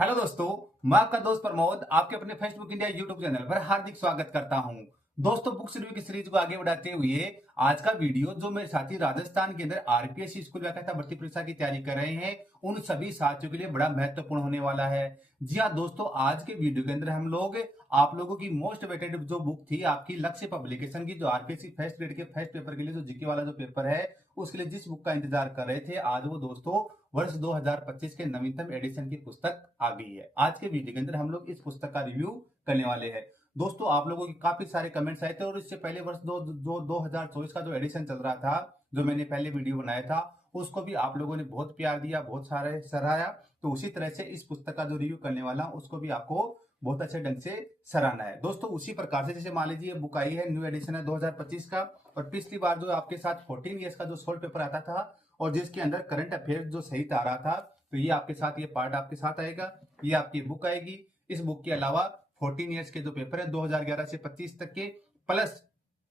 Hello दोस्तों, मैं आपका दोस्त प्रमोद आपके अपने फेसबुक इंडिया यूट्यूब चैनल पर हार्दिक स्वागत करता हूं। दोस्तों, बुक्स रिव्यू की सीरीज को आगे बढ़ाते हुए आज का वीडियो जो मेरे साथी राजस्थान के अंदर आरपीएससी स्कूल व्याख्याता भर्ती परीक्षा की तैयारी कर रहे हैं उन सभी साथियों के लिए बड़ा महत्वपूर्ण होने वाला है। जी हाँ दोस्तों, आज के वीडियो के अंदर हम लोग आप लोगों की मोस्ट वेटेड जो बुक थी आपकी लक्ष्य पब्लिकेशन की, जो आरपीएससी फर्स्ट ग्रेड के फर्स्ट पेपर के लिए जो जीके वाला जो पेपर है उसके लिए जिस बुक का इंतजार कर रहे थे, आज वो दोस्तों वर्ष 2025 के नवीनतम एडिशन की पुस्तक आ गई है। आज के वीडियो के अंदर हम लोग इस पुस्तक का रिव्यू करने वाले हैं। दोस्तों, आप लोगों के काफी सारे कमेंट्स आए थे और इससे पहले वर्ष 2024 का जो एडिशन चल रहा था, जो मैंने पहले वीडियो बनाया था, उसको भी आप लोगों ने बहुत प्यार दिया, बहुत सारे सराहा। तो उसी तरह से इस पुस्तक का जो रिव्यू करने वाला हूं उसको भी आपको बहुत अच्छे ढंग से सराहना है। दोस्तों, उसी प्रकार से जैसे मान लीजिए बुक आई है, न्यू एडिशन है 2025 का, और पिछली बार जो आपके साथ 14 ईयर्स का जो सोल्ड पेपर आता था और जिसके अंदर करंट अफेयर जो सहित आ रहा था, तो ये आपके साथ ये पार्ट आपके साथ आएगा, ये आपकी बुक आएगी। इस बुक के अलावा 14 ईयर्स के जो पेपर है 2011 से 25 तक के, प्लस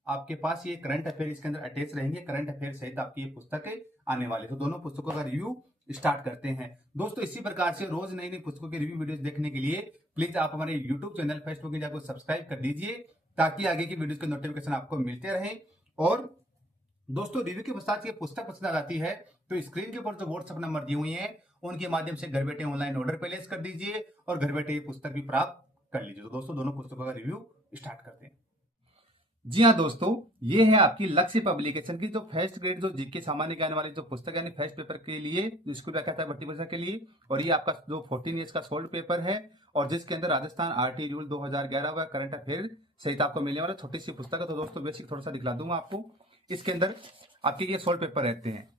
आपके पास ये करंट अफेयर इसके अंदर अटैच रहेंगे। करंट अफेयर सहित आपकी ये पुस्तक आने वाली, तो दोनों पुस्तकों का रिव्यू स्टार्ट करते हैं। दोस्तों, इसी प्रकार से रोज नई नई पुस्तकों के रिव्यू वीडियोस देखने के लिए प्लीज आप हमारे यूट्यूब चैनल फेसबुक इंडिया को सब्सक्राइब कर दीजिए, ताकि आगे की वीडियोस के नोटिफिकेशन आपको मिलते रहें। और दोस्तों, रिव्यू के पश्चात ये पुस्तक पसंद आ जाती है तो स्क्रीन के ऊपर जो व्हाट्सएप नंबर दिए हुए हैं उनके माध्यम से घर बैठे ऑनलाइन ऑर्डर प्लेस कर दीजिए और घर बैठे ये पुस्तक भी प्राप्त कर लीजिए। तो दोस्तों, दोनों पुस्तकों का रिव्यू स्टार्ट करते हैं। जी हाँ दोस्तों, ये है आपकी लक्ष्य पब्लिकेशन की जो फर्स्ट ग्रेड जो जीके सामान्य ज्ञान वाली जो पुस्तक यानी फर्स्ट पेपर के लिए स्कूल व्याख्याता भर्ती परीक्षा के लिए, और ये आपका जो 14 ईयर्स का सोल्ड पेपर है और जिसके अंदर राजस्थान आरटी रूल 2011 व करंट अफेयर सहित आपको मिलने वाला छोटी सी पुस्तक है। तो दोस्तों, बेसिक थोड़ा सा दिखला दूंगा आपको। इसके अंदर आपके ये सोल्ड पेपर रहते हैं।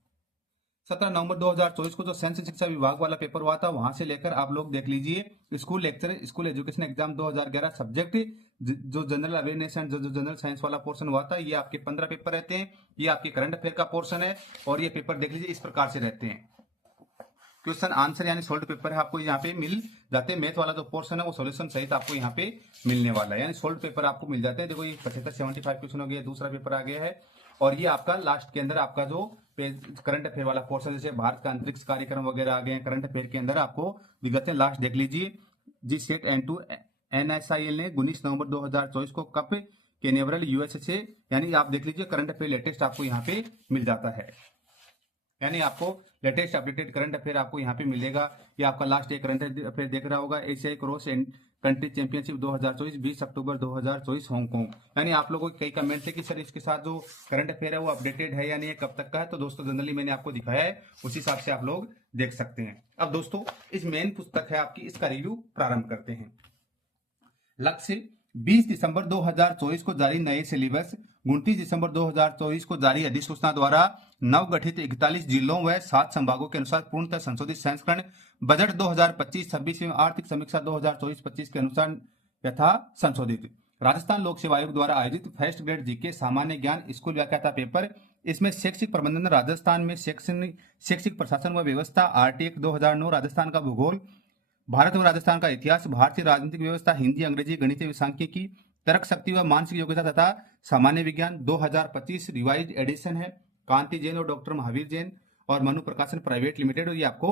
17 नवंबर 2024 को जो सेंस शिक्षा विभाग वाला पेपर हुआ था, वहां से लेकर आप लोग देख लीजिए school lecture school education exam 2011 subject जो जनरल अवेयरनेस एंड जो जनरल साइंस वाला पोर्शन हुआ था, ये आपके 15 पेपर रहते हैं। ये आपके करंट अफेयर का पोर्शन है और ये पेपर देख लीजिए इस प्रकार से रहते हैं। क्वेश्चन आंसर यानी सोल्ड पेपर है आपको यहाँ पे मिल जाते हैं। मैथ वाला जो पोर्शन है वो सॉल्यूशन सहित आपको यहाँ पे मिलने वाला है, यानी सोल्ड पेपर आपको मिल जाते हैं। देखो, ये 75 क्वेश्चन हो गया, दूसरा पेपर आ गया है। और ये आपका लास्ट के अंदर आपका जो करंट अफेयर वाला पोर्शन, जैसे भारत का अंतरिक्ष कार्यक्रम वगैरह आ गए हैं करंट अफेयर के अंदर, आपको विगत लास्ट देख लीजिए। जी सेट N2 NSIL ने 19 नवंबर 2024 को कप के नेवरल यूएस से, यानी आप देख लीजिए करंट अफेयर लेटेस्ट आपको यहाँ पे मिल जाता है, यानी आपको लेटेस्ट अपडेटेड करंट अफेयर आपको यहाँ पे मिलेगा। ये आपका लास्ट एक करंट अफेयर देख रहा होगा, एशियाई क्रॉस कंट्री चैंपियनशिप 2024 20 अक्टूबर 2024 हांगकांग। यानी आप लोगों के कई कमेंट थे कि सर इसके साथ जो करंट अफेयर है वो अपडेटेड है यानी ये कब तक का है। तो दोस्तों, जनरली मैंने आपको दिखाया है, उसी हिसाब से आप लोग देख सकते हैं। अब दोस्तों, इस मेन पुस्तक है आपकी, इसका रिव्यू प्रारंभ करते हैं। लक्ष्य 20 दिसंबर 2024 को जारी नए सिलेबस, 29 दिसंबर 2024 को जारी अधिसूचना द्वारा नवगठित 41 जिलों व 7 संभागों के अनुसार पूर्णतः संशोधित संस्करण, बजट 2025-26 एवं आर्थिक समीक्षा 2024-25 के अनुसार यथा संशोधित। राजस्थान लोक सेवा आयोग द्वारा आयोजित फर्स्ट ग्रेड जीके सामान्य ज्ञान स्कूल व्याख्याता पेपर, इसमें शैक्षिक प्रबंधन राजस्थान में शैक्षिक प्रशासन व व्यवस्था, आरटी एक्ट 2009, राजस्थान का भूगोल, भारत व राजस्थान का इतिहास, भारतीय राजनीतिक व्यवस्था, हिंदी, अंग्रेजी, गणित, सांख्यिकी, तर्क शक्ति व मानसिक योग्यता तथा सामान्य विज्ञान 2025 रिवाइज एडिशन है। कांति जैन और डॉक्टर महावीर जैन और मनु प्रकाशन प्राइवेट लिमिटेड, और ये आपको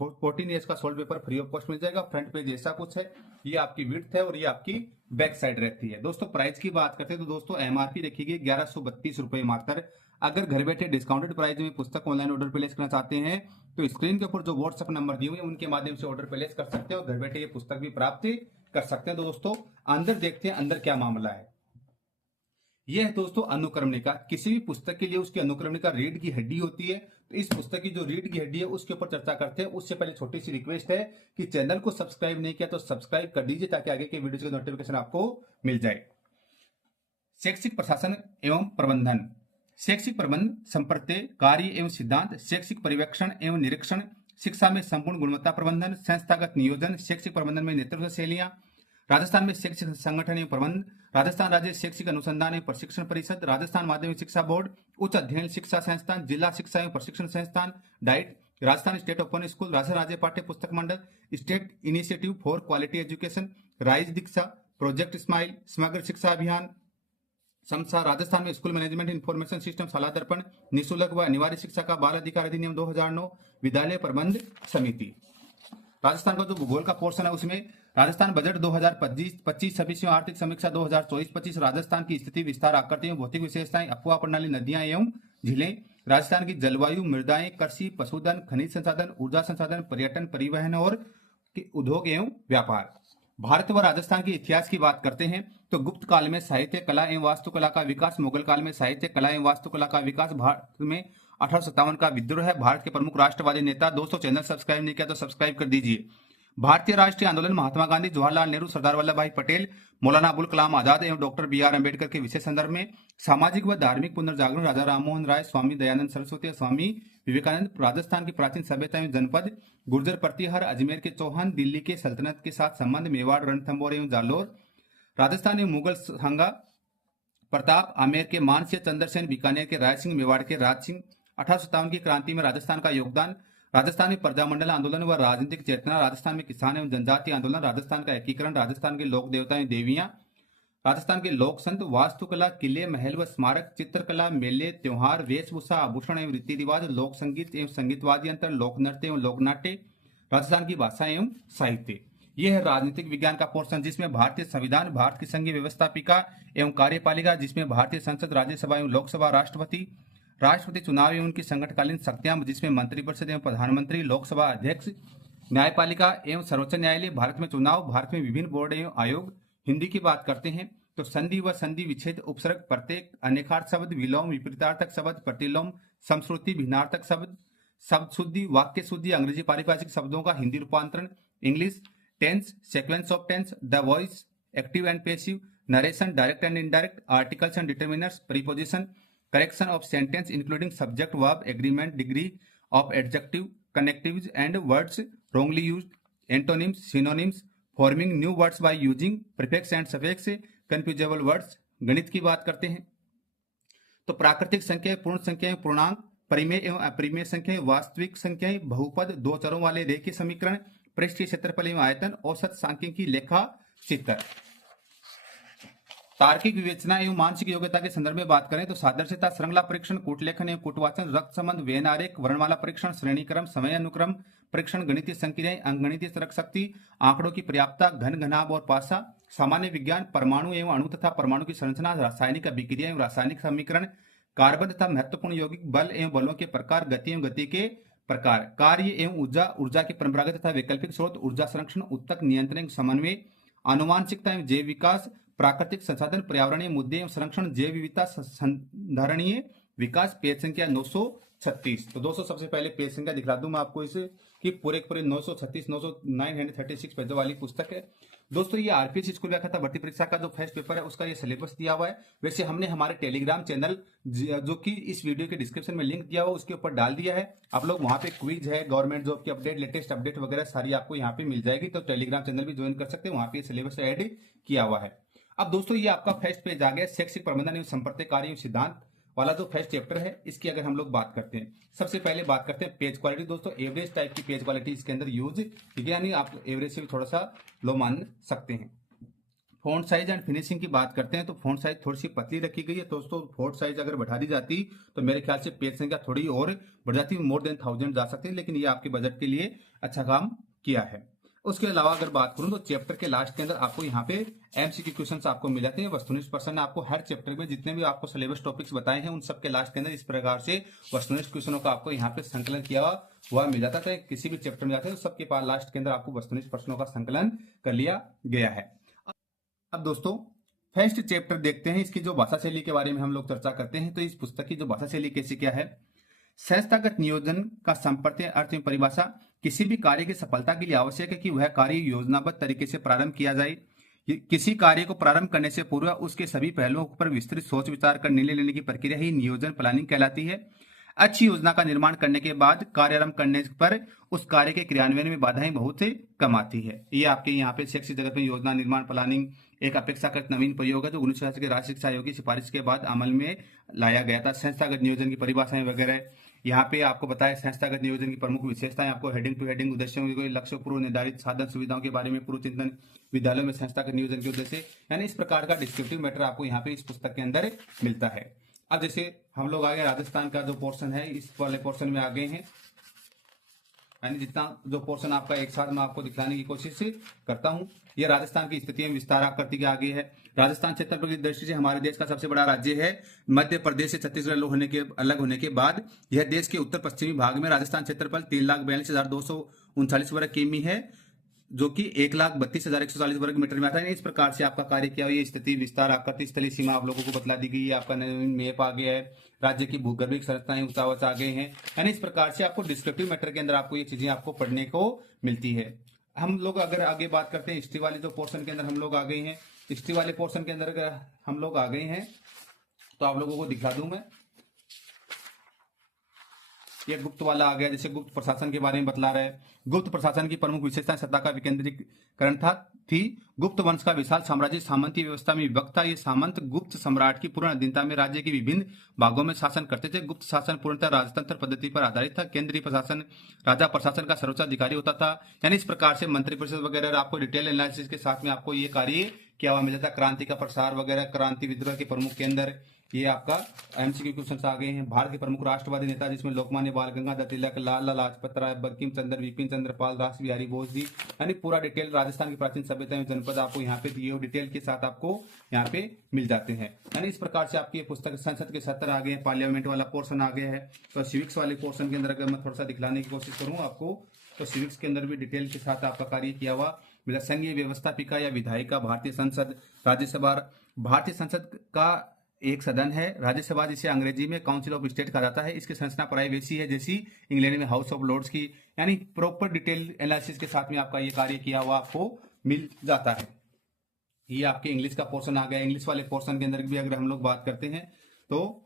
14 ईयर्स का solved paper free of cost मिल जाएगा। फ्रंट पेज ऐसा कुछ है, ये आपकी विड्थ है और ये आपकी बैक साइड रहती है। दोस्तों, प्राइस की बात करते हैं तो दोस्तों एमआरपी रखिएगी 1132 रुपए मात्र। अगर घर बैठे डिस्काउंटेड प्राइस में पुस्तक ऑनलाइन ऑर्डर प्लेस करना चाहते हैं तो स्क्रीन के ऊपर जो व्हाट्सएप नंबर दिए हुए हैं उनके माध्यम से ऑर्डर प्लेस कर सकते हैं और घर बैठे ये पुस्तक भी प्राप्त कर सकते हैं। तो दोस्तों, अंदर देखते हैं अंदर क्या मामला है। यह है दोस्तों अनुक्रमणिका। किसी भी पुस्तक के लिए उसकी अनुक्रमणिका रीढ़ की हड्डी होती है, तो इस पुस्तक की जो रीढ़ की हड्डी है उसके ऊपर चर्चा करते हैं। उससे पहले छोटी सी रिक्वेस्ट है कि चैनल को सब्सक्राइब नहीं किया तो सब्सक्राइब कर दीजिए, ताकि आगे के वीडियो का नोटिफिकेशन आपको मिल जाए। शैक्षिक प्रशासन एवं प्रबंधन, शैक्षिक प्रबंध संप्रत्यय, कार्य एवं सिद्धांत, शैक्षिक पर्यवेक्षण एवं निरीक्षण, शिक्षा में संपूर्ण गुणवत्ता प्रबंधन, संस्थागत नियोजन, शैक्षिक प्रबंधन में नेतृत्व शैलियां, राजस्थान में शैक्षिक संगठन एवं प्रबंध, राजस्थान राज्य शैक्षिक अनुसंधान एवं प्रशिक्षण परिषद, राजस्थान माध्यमिक शिक्षा बोर्ड, उच्च अध्ययन शिक्षा संस्थान, जिला शिक्षा एवं प्रशिक्षण संस्थान, DIET, Rajasthan state open school, Rajasthan राज्य पाठ्य पुस्तक मंडल, state initiative for quality education, rise Diksha, project smile, समग्र शिक्षा अभियान, समसा, राजस्थान में स्कूल मैनेजमेंट इंफॉर्मेशन सिस्टम सलाह दर्पण, निःशुल्क व अनिवार्य शिक्षा का बाल अधिकार अधिनियम 2009, विद्यालय प्रबंध समिति। राजस्थान का जो भूगोल का पोर्शन है उसमें राजस्थान बजट 2025-26 आर्थिक समीक्षा 2024-25, राजस्थान की स्थिति, विस्तार, आकृतियों, भौतिक विशेषताएं, अफवाह प्रणाली, नदियां एवं झीलें, राजस्थान की जलवायु, मृदाएं, कृषि, पशुधन, खनिज संसाधन, ऊर्जा संसाधन, पर्यटन, परिवहन और उद्योग एवं व्यापार। भारत व राजस्थान के इतिहास की बात करते हैं तो गुप्त काल में साहित्य, कला एवं वास्तुकला का विकास, मुगल काल में साहित्य, कला एवं वास्तुकला का विकास, भारत में 1857 का विद्रोह है। भारत के प्रमुख राष्ट्रवादी नेता। दोस्तों चैनल सब्सक्राइब नहीं किया तो सब्सक्राइब कर दीजिए। भारतीय राष्ट्रीय आंदोलन, महात्मा गांधी, जवाहरलाल नेहरू, सरदार वल्लभ भाई पटेल, मौलाना अबुल कलाम आजाद एवं डॉक्टर बी.आर. अम्बेडकर के विशेष संदर्भ में। सामाजिक व धार्मिक पुनर्जागरण, राजा राममोहन राय, स्वामी दयानंद सरस्वती, स्वामी विवेकानंद। राजस्थान की प्राचीन सभ्यता एवं जनपद, गुर्जर प्रतिहार, अजमेर के चौहान, दिल्ली के सल्तनत के साथ संबंध, मेवाड़, रणथंभौर एवं जालोर। राजस्थान एवं मुगल संगा, प्रताप, आमेर के मानसिंह, चंद्रसेन, बीकानेर के राय सिंह, मेवाड़ के राज सिंह। 1857 की क्रांति में राजस्थान का योगदान, राजस्थान में प्रजामंडल आंदोलन व राजनीतिक चेतना, राजस्थान में किसान एवं जनजाति आंदोलन, राजस्थान का एकीकरण, राजस्थान के लोक देवता एवं देवियां, राजस्थान के लोक संत, वास्तुकला, किले, महल व स्मारक, चित्रकला, मेले, त्योहार, वेशभूषा, आभूषण एवं रीति रिवाज, लोक संगीत एवं संगीतवादी अंतर, लोक नृत्य एवं लोक नाट्य, राजस्थान की भाषा एवं साहित्य। यह है राजनीतिक विज्ञान का पोर्शन, जिसमें भारतीय संविधान, भारत की संघीय व्यवस्थापिका एवं कार्यपालिका, जिसमें भारतीय संसद, राज्यसभा एवं लोकसभा, राष्ट्रपति चुनाव एवं उनकी संकटकालीन शक्तियां, जिसमें मंत्रिपरिषद एवं प्रधानमंत्री, लोकसभा अध्यक्ष, न्यायपालिका एवं सर्वोच्च न्यायालय, भारत में चुनाव, भारत में विभिन्न बोर्ड एवं आयोग। हिंदी की बात करते हैं तो संधि व संधि विच्छेद, उपसर्ग, प्रत्येक, अनेकार्थ शब्द, विलोम, विपरीतार्थक शब्द, प्रतिलोम, समश्रुति, भिन्नार्थक शब्द, शब्द शुद्धि, वाक्य शुद्धि, अंग्रेजी पारिभाषिक शब्दों का हिंदी रूपांतरण, English, tense, sequence of tense, the voice, active and passive, narration, direct and indirect, articles and determiners, preposition, correction of sentence including subject, verb, agreement, degree of adjective, connectives and words wrongly used, antonyms, synonyms, forming new words by using prefix and suffix, confusable words। गणित की बात करते हैं तो प्राकृतिक संख्याएं, पूर्ण संख्याएं, पूर्णांक, परिमेय एवं अपरिमेय संख्याएं, वास्तविक संख्याएं, बहुपद, दो चरों वाले रेखीय समीकरण, पृष्ठीय क्षेत्रफल एवं आयतन, औसत सांख्यिकी, लेखा चित्र। तार्किक विवेचना एवं मानसिक योग्यता के संदर्भ में बात करें तो सादृश्यता, श्रृंखला परीक्षण, कूटलेखन एवं कूटवाचन, रक्त संबंध, व्यय आरेख, वर्णमाला परीक्षण, श्रेणीक्रम, समय अनुक्रम परीक्षण, गणितीय संक्रियाएं, अंकगणितीय तर्क शक्ति, आंकड़ों की पर्याप्तता, घन, घनाभ और पासा, सामान्य विज्ञान, परमाणु एवं अणु तथा परमाणु की संरचना, रासायनिक अभिक्रिया एवं रासायनिक समीकरण, कार्बन तथा महत्वपूर्ण यौगिक, बल एवं बलों के प्रकार, गति एवं गति के प्रकार, कार्य एवं ऊर्जा, ऊर्जा के परंपरागत तथा वैकल्पिक स्रोत, ऊर्जा संरक्षण, उत्तक, नियंत्रण, समन्वय, आनुवांशिकता एवं जैव विकास, प्राकृतिक संसाधन, पर्यावरणीय मुद्दे एवं संरक्षण, जैव विविधता, संधारणीय विकास। पेज संख्या 936। तो दोस्तों सबसे पहले पेज संख्या दिखला दूं मैं आपको इसे कि पूरे 936 936 पेजों वाली पुस्तक है। दोस्तों ये आरपीएस स्कूल व्याख्याता भर्ती परीक्षा का जो फर्स्ट पेपर है उसका ये सिलेबस दिया हुआ है। वैसे हमने हमारे टेलीग्राम चैनल जो कि इस वीडियो के डिस्क्रिप्शन में लिंक दिया हुआ उसके ऊपर डाल दिया है। आप लोग वहां पे क्विज है, गवर्नमेंट जॉब की अपडेट, लेटेस्ट अपडेट वगैरह सारी आपको यहाँ पे मिल जाएगी। तो टेलीग्राम चैनल भी ज्वाइन कर सकते हैं, वहां पे सिलेबस ऐड किया हुआ है। अब दोस्तों ये आपका फर्स्ट पेज आ गया, शैक्षिक प्रबंधन एवं संप्रदाय कार्य एवं सिद्धांत वाला जो फर्स्ट चैप्टर है इसकी अगर हम लोग बात करते हैं, सबसे पहले बात करते हैं पेज क्वालिटी। दोस्तों एवरेज टाइप की पेज क्वालिटी इसके अंदर यूज, ठीक है, यानी आप एवरेज से भी थोड़ा सा लो मान सकते हैं। फॉन्ट साइज एंड फिनिशिंग की बात करते हैं तो फॉन्ट साइज थोड़ी सी पतली रखी गई है दोस्तों। फॉन्ट साइज अगर बढ़ा दी जाती तो मेरे ख्याल से पेज संख्या थोड़ी और बढ़ जाती, मोर देन 1000 जा सकती है, लेकिन ये आपके बजट के लिए अच्छा काम किया है। उसके अलावा अगर बात करूं तो चैप्टर के लास्ट के अंदर आपको यहाँ पे एमसीक्यू क्वेश्चंस आपको मिल जाते हैं। वस्तुनिष्ठ प्रश्न आपको हर चैप्टर में जितने भी आपको सिलेबस टॉपिक्स बताए हैं उन सब के लास्ट के अंदर इस प्रकार से वस्तुनिष्ठ क्वेश्चनों का आपको यहाँ पे संकलन किया हुआ मिल जाता है। किसी भी चैप्टर में जाते हैं तो सबके पास लास्ट के अंदर आपको वस्तुनिष्ठ प्रश्नों का संकलन कर लिया गया है। अब दोस्तों फर्स्ट चैप्टर देखते हैं, इसकी जो भाषा शैली के बारे में हम लोग चर्चा करते हैं। तो इस पुस्तक की जो भाषा शैली कैसी क्या है, संस्थागत नियोजन का संप्रत्यय अर्थ में परिभाषा, किसी भी कार्य की सफलता के लिए आवश्यक है कि वह कार्य योजनाबद्ध तरीके से प्रारंभ किया जाए। किसी कार्य को प्रारंभ करने से पूर्व उसके सभी पहलुओं पर विस्तृत सोच विचार कर निर्णय लेने की प्रक्रिया ही नियोजन प्लानिंग कहलाती है। अच्छी योजना का निर्माण करने के बाद कार्य आरंभ करने पर उस कार्य के क्रियान्वयन में बाधाएं बहुत कम आती है। ये आपके यहाँ पे शैक्षिक जगत में योजना निर्माण प्लानिंग एक अपेक्षाकृत नवीन प्रयोग है जो 1986 के राष्ट्रीय शिक्षा आयोग की सिफारिश के बाद अमल में लाया गया था। संस्थागत नियोजन की परिभाषाएं वगैरह यहाँ पे आपको बताया। संस्थागत नियोजन की प्रमुख विशेषताएं आपको हेडिंग टू हेडिंग, उद्देश्यों के लक्ष्य, पूर्व निर्धारित साधन सुविधाओं के बारे में पूर्व चिंतन, विद्यालयों में संस्थागत नियोजन के उद्देश्य, यानी इस प्रकार का डिस्क्रिप्टिव मैटर आपको यहाँ पे इस पुस्तक के अंदर मिलता है। अब जैसे हम लोग आगे राजस्थान का जो पोर्शन है इस वाले पोर्शन में आ गए हैं। यानी जितना जो पोर्शन आपका एक साथ मैं आपको दिखाने की कोशिश करता हूं। यह राजस्थान की स्थिति में विस्तार आकृति के आगे है। राजस्थान क्षेत्रफल की दृष्टि से हमारे देश का सबसे बड़ा राज्य है। मध्य प्रदेश से छत्तीसगढ़ अलग होने के बाद यह देश के उत्तर पश्चिमी भाग में राजस्थान क्षेत्रफल 3,42,239 वर्ग किमी है, जो कि 1,32,140 वर्ग मीटर में आता है। इस प्रकार से आपका कार्य किया हुआ, ये स्थिति विस्तार आकृति स्थलीय सीमा आप लोगों को बतला दी गई है। आपका मैप आ गया है, राज्य की भूगर्भिक संरचनाएं ऊंचावच आ गए हैं। यानी इस प्रकार से आपको डिस्क्रिप्टिव मैटर के अंदर आपको ये चीजें आपको पढ़ने को मिलती है। हम लोग अगर आगे बात करते हैं हिस्ट्री वाले जो पोर्शन के अंदर हम लोग आ गए हैं, हिस्ट्री वाले पोर्शन के अंदर अगर हम लोग आ गए हैं तो आप लोगों को दिखा दूं मैं। ये गुप्त वाला आ गया, जैसे गुप्त प्रशासन के बारे में बतला रहा है। गुप्त प्रशासन की प्रमुख विशेषता सत्ता का विकेंद्रीकरण थी। गुप्त वंश का विशाल साम्राज्य सामंती व्यवस्था में विभक्त था। ये सामंत गुप्त सम्राट की पूर्ण अधीनता में राज्य के विभिन्न भागों में शासन करते थे। गुप्त शासन पूर्णतः राजतंत्र पद्धति पर आधारित था। केंद्रीय प्रशासन राजा प्रशासन का सर्वोच्च अधिकारी होता था। यानी इस प्रकार से मंत्रिपरिषद वगैरह आपको डिटेल एनालिसिस के साथ में आपको ये कार्य किया हुआ मिला था। क्रांति का प्रसार वगैरह, क्रांति विद्रोह के प्रमुख केंद्र, ये आपका एमसीक्यू क्वेश्चन आ गए हैं। भारत के प्रमुख राष्ट्रवादी नेता जिसमें लोकमान्य बाल गंगाधर तिलक, लाला लाजपत राय, बंकिम चंद्र, विपिन चंद्र पाल, रास बिहारी बोस जी। यानी पूरा डिटेल राजस्थान की प्राचीन सभ्यता में जनपद आपको यहाँ पे दिए हुए डिटेल के साथ आपको यहाँ पे मिल जाते हैं। यानी इस प्रकार से आपकी ये पुस्तक संसद के सत्र आ गए हैं, पार्लियामेंट वाला पोर्शन आ गया है। तो सिविक्स वाले पोर्शन के अंदर अगर मैं थोड़ा सा दिखलाने की कोशिश करूँ आपको, तो सिविक्स के अंदर भी डिटेल के साथ आपका कार्य किया हुआ मिला। संघीय व्यवस्थापिका या विधायिका भारतीय संसद, राज्यसभा भारतीय संसद का एक सदन है। राज्यसभा जिसे अंग्रेजी में काउंसिल ऑफ स्टेट कहा जाता है। इसकी संरचना प्राय वैसी है जैसी इंग्लैंड में हाउस ऑफ लॉर्ड्स की। यानी प्रॉपर डिटेल एनालिसिस के साथ में आपका ये कार्य किया हुआ आपको मिल जाता है। ये आपके इंग्लिश का पोर्शन आ गया। इंग्लिश वाले पोर्शन के अंदर भी अगर हम लोग बात करते हैं तो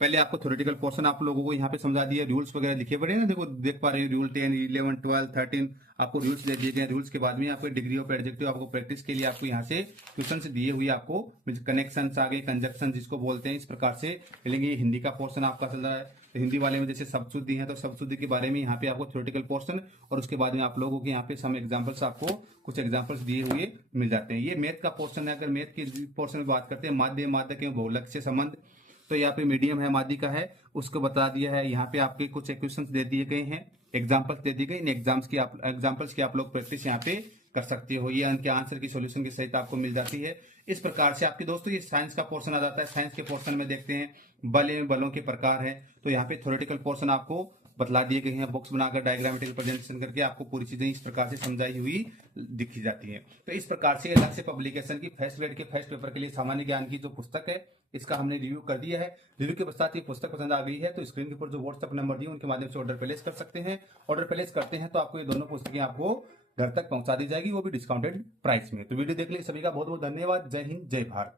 पहले आपको थ्योरेटिकल पोर्शन आप लोगों को यहाँ पे समझा दिया। रूल्स वगैरह लिखे पड़े ना, देखो देख पा रहे हैं, रूल 10, 11, 12, 13 आपको रूल्स दे दिए गए। रूल्स के बाद में आपको डिग्री ऑफ एडजेक्टिव आपको प्रैक्टिस के लिए आपको यहाँ से क्वेश्चन से दिए हुए आपको कनेक्शन आ गए, कंजक्शन जिसको बोलते हैं, इस प्रकार से मिलेंगे। हिंदी का पोर्शन आपका चल रहा है। तो हिंदी वाले में जैसे शब्दशुद्धि है तो शब्दशुद्धि के बारे में यहाँ पे आपको थ्योरेटिकल पोर्शन, और उसके बाद में आप लोगों के यहाँ पे सम एग्जाम्पल्स आपको कुछ एग्जाम्पल्स दिए हुए मिल जाते हैं। ये मैथ का पोर्शन है। अगर मैथ की पोर्शन में बात करते हैं, माध्य माध्यक एवं बहुलक से संबंध, तो यहाँ पे मीडियम है, माध्यिक का है, उसको बता दिया है। यहाँ पे आपके कुछ क्वेश्चंस दे दिए गए हैं, एग्जांपल्स दे दिए गए। इन एग्जांपल्स की आप लोग प्रैक्टिस यहाँ पे कर सकते हो। ये इनके आंसर की सॉल्यूशन की सहित आपको मिल जाती है। इस प्रकार से आपके दोस्तों ये साइंस का पोर्शन आ जाता है। साइंस के पोर्शन में देखते हैं बल एवं बलों के प्रकार है। तो यहाँ पे थ्योरेटिकल पोर्शन आपको बतला दिए गए हैं, बॉक्स बनाकर डायग्रामेटिकल प्रेजेंटेशन करके आपको पूरी चीजें इस प्रकार से समझाई हुई दिखी जाती है। तो इस प्रकार से अलग से पब्लिकेशन की फर्स्ट ग्रेड के फर्स्ट पेपर के लिए सामान्य ज्ञान की जो पुस्तक है इसका हमने रिव्यू कर दिया है। रिव्यू के पश्चात ये पुस्तक पसंद आ गई है तो स्क्रीन के ऊपर जो व्हाट्सएप नंबर दिए उनके माध्यम से ऑर्डर प्लेस कर सकते हैं। ऑर्डर प्लेस करते हैं तो आपको ये दोनों पुस्तकें आपको घर तक पहुंचा दी जाएगी, वो भी डिस्काउंटेड प्राइस में। तो वीडियो देखने के लिए सभी का बहुत बहुत धन्यवाद। जय हिंद, जय भारत।